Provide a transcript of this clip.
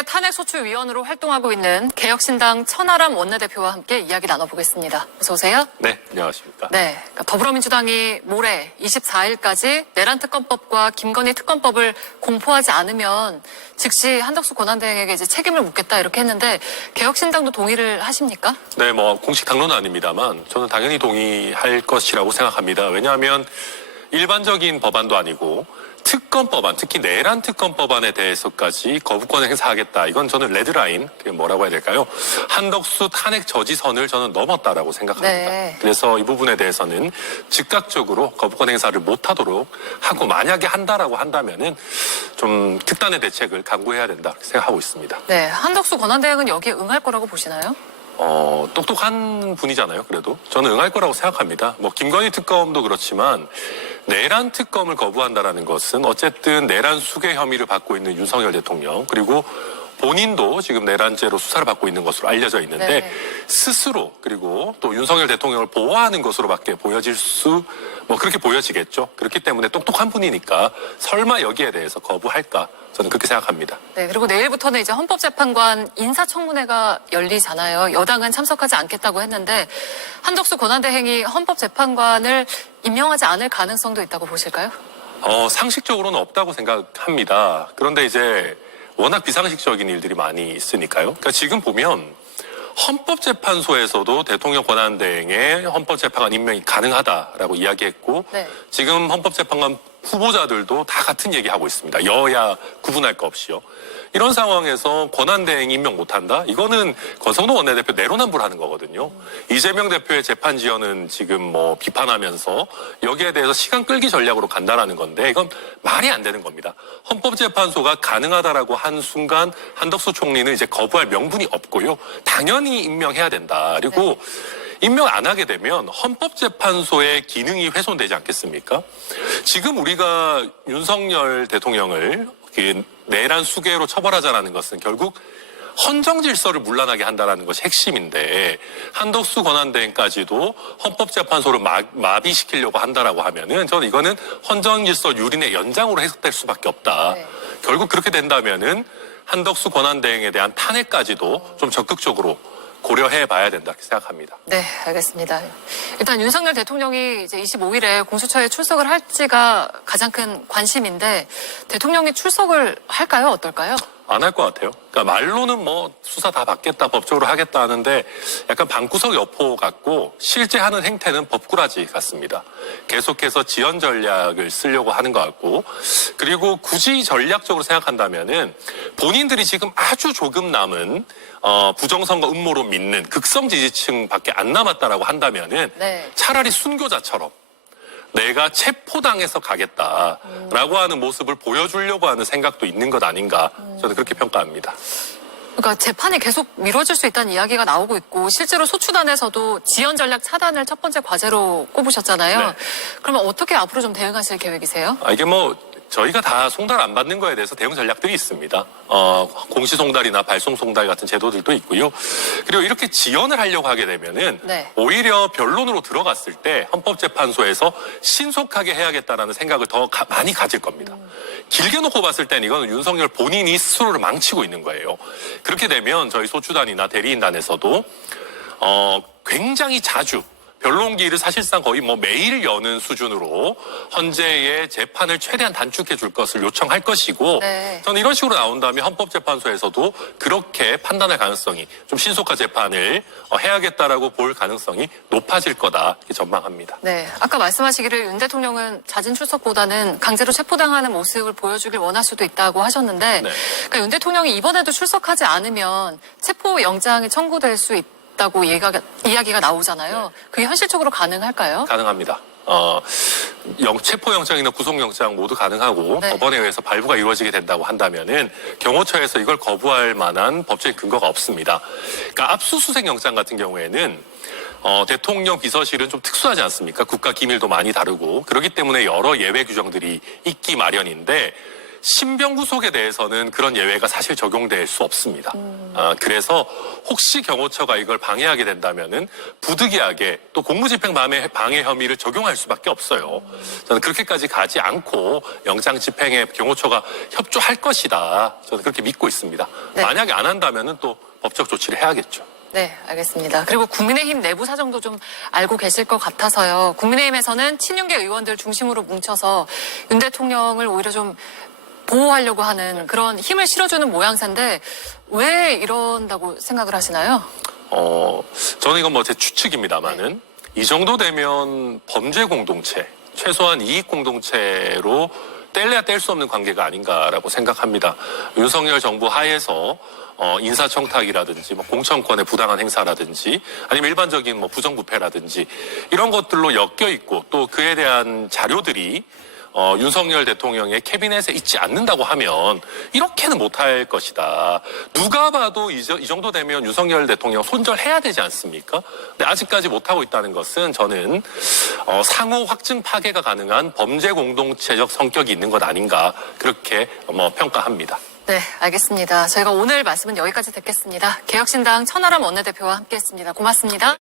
공수처의 탄핵소추위원으로 활동하고 있는 개혁신당 천하람 원내대표와 함께 이야기 나눠보겠습니다. 어서 오세요. 네, 안녕하십니까. 네, 그러니까 더불어민주당이 모레 24일까지 내란특검법과 김건희 특검법을 공포하지 않으면 즉시 한덕수 권한대행에게 이제 책임을 묻겠다 이렇게 했는데 개혁신당도 동의를 하십니까? 네, 공식 당론은 아닙니다만 저는 당연히 동의할 것이라고 생각합니다. 왜냐하면 일반적인 법안도 아니고 특검법안, 특히 내란 특검법안에 대해서까지 거부권을 행사하겠다. 이건 저는 레드라인, 그게 뭐라고 해야 될까요? 한덕수 탄핵 저지선을 저는 넘었다라고 생각합니다. 네. 그래서 이 부분에 대해서는 즉각적으로 거부권 행사를 못하도록 하고 만약에 한다라고 한다면은 좀 특단의 대책을 강구해야 된다 생각하고 있습니다. 네, 한덕수 권한대행은 여기에 응할 거라고 보시나요? 똑똑한 분이잖아요. 그래도 저는 응할 거라고 생각합니다. 김건희 특검도 그렇지만 내란 특검을 거부한다라는 것은 어쨌든 내란 수괴 혐의를 받고 있는 윤석열 대통령 그리고 본인도 지금 내란죄로 수사를 받고 있는 것으로 알려져 있는데 네. 스스로 그리고 또 윤석열 대통령을 보호하는 것으로밖에 보여질 그렇게 보여지겠죠. 그렇기 때문에 똑똑한 분이니까 설마 여기에 대해서 거부할까? 저는 그렇게 생각합니다. 네, 그리고 내일부터는 이제 헌법재판관 인사청문회가 열리잖아요. 여당은 참석하지 않겠다고 했는데 한덕수 권한대행이 헌법재판관을 임명하지 않을 가능성도 있다고 보실까요? 상식적으로는 없다고 생각합니다. 그런데 이제 워낙 비상식적인 일들이 많이 있으니까요. 그러니까 지금 보면 헌법재판소에서도 대통령 권한대행의 헌법재판관 임명이 가능하다라고 이야기했고 네. 지금 헌법재판관 후보자들도 다 같은 얘기하고 있습니다. 여야 구분할 거 없이요. 이런 상황에서 권한대행 임명 못한다? 이거는 권성동 원내대표 내로남불하는 거거든요. 이재명 대표의 재판 지연은 지금 비판하면서 여기에 대해서 시간 끌기 전략으로 간다라는 건데 이건 말이 안 되는 겁니다. 헌법재판소가 가능하다라고 한 순간 한덕수 총리는 이제 거부할 명분이 없고요. 당연히 임명해야 된다. 그리고 임명 안 하게 되면 헌법재판소의 기능이 훼손되지 않겠습니까? 지금 우리가 윤석열 대통령을 내란 수괴로 처벌하자라는 것은 결국 헌정 질서를 문란하게 한다라는 것이 핵심인데 한덕수 권한대행까지도 헌법재판소를 마비시키려고 한다라고 하면은 저는 이거는 헌정 질서 유린의 연장으로 해석될 수밖에 없다. 네. 결국 그렇게 된다면은 한덕수 권한대행에 대한 탄핵까지도 좀 적극적으로 고려해 봐야 된다 생각합니다. 네, 알겠습니다. 일단 윤석열 대통령이 이제 25일에 공수처에 출석을 할지가 가장 큰 관심인데 대통령이 출석을 할까요? 어떨까요? 안 할 것 같아요. 그러니까 말로는 수사 다 받겠다, 법적으로 하겠다 하는데 약간 방구석 여포 같고 실제 하는 행태는 법꾸라지 같습니다. 계속해서 지연 전략을 쓰려고 하는 것 같고 그리고 굳이 전략적으로 생각한다면은 본인들이 지금 아주 조금 남은 부정선거 음모로 믿는 극성 지지층밖에 안 남았다라고 한다면은 네. 차라리 순교자처럼 내가 체포당해서 가겠다라고 하는 모습을 보여주려고 하는 생각도 있는 것 아닌가 저는 그렇게 평가합니다. 그러니까 재판이 계속 미뤄질 수 있다는 이야기가 나오고 있고 실제로 소추단에서도 지연 전략 차단을 첫 번째 과제로 꼽으셨잖아요. 네. 그러면 어떻게 앞으로 좀 대응하실 계획이세요? 이게 저희가 다 송달 안 받는 거에 대해서 대응 전략들이 있습니다. 공시송달이나 발송송달 같은 제도들도 있고요. 그리고 이렇게 지연을 하려고 하게 되면은 네. 오히려 변론으로 들어갔을 때 헌법재판소에서 신속하게 해야겠다라는 생각을 더 많이 가질 겁니다. 길게 놓고 봤을 땐 이건 윤석열 본인이 스스로를 망치고 있는 거예요. 그렇게 되면 저희 소추단이나 대리인단에서도 굉장히 자주 변론기를 사실상 거의 매일 여는 수준으로 헌재의 재판을 최대한 단축해 줄 것을 요청할 것이고 네. 저는 이런 식으로 나온다면 헌법재판소에서도 그렇게 판단할 가능성이 좀 신속한 재판을 해야겠다라고 볼 가능성이 높아질 거다 이렇게 전망합니다. 네, 아까 말씀하시기를 윤 대통령은 자진 출석보다는 강제로 체포당하는 모습을 보여주길 원할 수도 있다고 하셨는데 네. 그러니까 윤 대통령이 이번에도 출석하지 않으면 체포영장이 청구될 수 있다고 이야기가 나오잖아요. 그게 현실적으로 가능할까요? 가능합니다. 체포영장이나 구속영장 모두 가능하고 네. 법원에 의해서 발부가 이루어지게 된다고 한다면은 경호처에서 이걸 거부할 만한 법적인 근거가 없습니다. 그러니까 압수수색 영장 같은 경우에는 대통령 비서실은 좀 특수하지 않습니까? 국가 기밀도 많이 다르고 그렇기 때문에 여러 예외 규정들이 있기 마련인데 신병 구속에 대해서는 그런 예외가 사실 적용될 수 없습니다. 그래서 혹시 경호처가 이걸 방해하게 된다면은 부득이하게 또 공무집행 방해 혐의를 적용할 수밖에 없어요. 저는 그렇게까지 가지 않고 영장 집행에 경호처가 협조할 것이다. 저는 그렇게 믿고 있습니다. 네. 만약에 안 한다면은 또 법적 조치를 해야겠죠. 네, 알겠습니다. 그리고 국민의힘 내부 사정도 좀 알고 계실 것 같아서요. 국민의힘에서는 친윤계 의원들 중심으로 뭉쳐서 윤 대통령을 오히려 좀 보호하려고 하는 그런 힘을 실어주는 모양새인데 왜 이런다고 생각을 하시나요? 저는 이건 뭐 제 추측입니다만은 이 정도 되면 범죄 공동체, 최소한 이익 공동체로 뗄래야 뗄 수 없는 관계가 아닌가라고 생각합니다. 윤석열 정부 하에서 인사청탁이라든지 뭐 공천권의 부당한 행사라든지 아니면 일반적인 뭐 부정부패라든지 이런 것들로 엮여 있고 또 그에 대한 자료들이 윤석열 대통령의 캐비넷에 있지 않는다고 하면 이렇게는 못할 것이다. 누가 봐도 이 정도 되면 윤석열 대통령 손절해야 되지 않습니까? 근데 아직까지 못하고 있다는 것은 저는 상호 확증 파괴가 가능한 범죄 공동체적 성격이 있는 것 아닌가 그렇게 평가합니다. 네, 알겠습니다. 저희가 오늘 말씀은 여기까지 듣겠습니다. 개혁신당 천하람 원내대표와 함께했습니다. 고맙습니다.